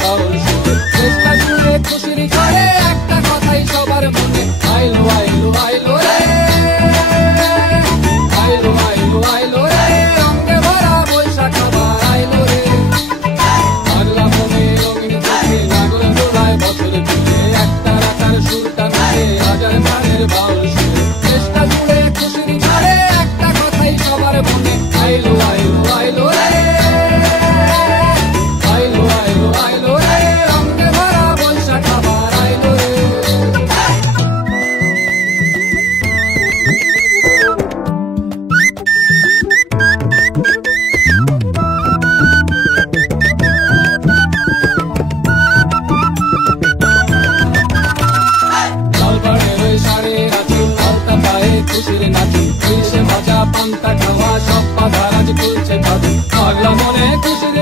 বাউল সুরে চেষ্টা জুড়ে খুশির ঝড়ে একটা কথাই সবার মনে আইলো আইলো আইলো রে আইলো আইলো আইলো রে রঙে ভরা বৈশাখ আবার আইলো রে পাগলা মনে রঙিন চোখে লাগল জোড়ায় বছর জুড়ে একটা রাখার সুরটা মিলে হাজার গানের বাউল সুরে চেষ্টা জুড়ে খুশির ঝড়ে একটা কথাই সবার মনে আইলো আইলো আইলো রে আইলো আইলো আইলো রে রঙে ভরা বৈশাখ আবার আইলো রে খুশির নাচি ইলিশে ভাজা পান্তা খাওয়া সব বাধা রাজ খুলছে পাগলা মনে খুশির